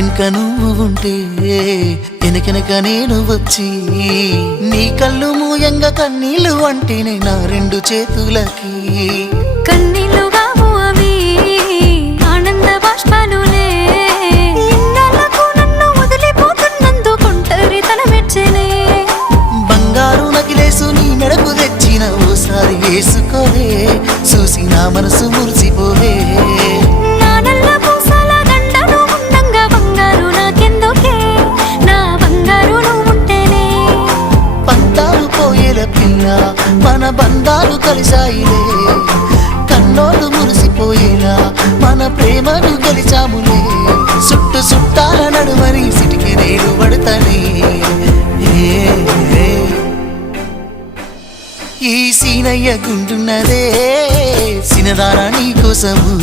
ఇంటెనక నువ్వు ఉంటే వెనకెనక నేను వచ్చి నీ కళ్ళు మూయంగా కన్నీళ్ళు అంటేనే నా రెండు చేతులకి కన్నీళ్ళుగా అవి ఆనంద బాష్పాలులే ఇన్నాళ్ళకు నన్ను వదిలిపోతున్నందుకుంటరి తల మెచ్చనే బంగారు నకిలేసు నీ మెడకు తెచ్చిన ఓసారి వేసుకోవే చూసి నా మనసు మురిసిపోవే మన బంధాలు కలిసాయిలే కన్నోళ్ళు మురిసిపోయేలా మన ప్రేమను గెలిచాములే చుట్టు చుట్టాల నడుమని సిటికి నేను పడతానే ఈ సీనయ్య గుండున్నదే సినదారా నీ కోసము